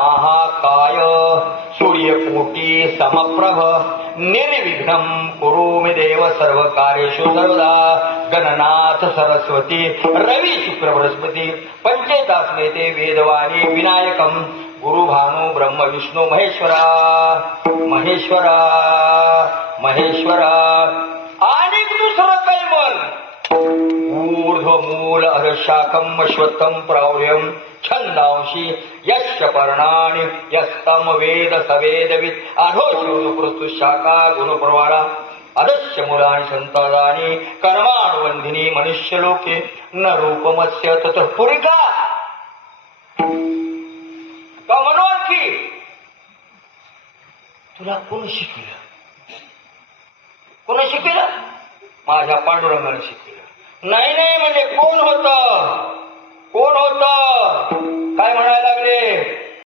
महाकाय सूर्यकोटी समप्रभ निर्विघ्नं कुरु मे देव सर्वकार्येषु सर्वदा गणनाथ सरस्वती रवि शुक्र बृहस्पती पंचेतास्मेते वेदवाणी विनायकं गुरु भानु ब्रह्म विष्णु महेश्वरा महेश्वरा महेश्वरा आणि दुसरं काही म्हण ऊर्ध्वमूल अधशाखम अश्वत्थम प्रौढ्यम छंदांशी यश्च पर्णानि यस्तम वेद सवेदवित् अधोषोदुपृस्तु शाखा गुणप्रवाळा अधश्च मूलानि संतादानि कर्मानुबंधिनी मनुष्यलोके न रूपमस्य ततः पुरिका का म्हणू आणखी तुला कोण शिकविलं कोण शिकविलं माझ्या पांडुरंगाने शिकविलं नाही म्हणजे कोण होत काय म्हणायला लागले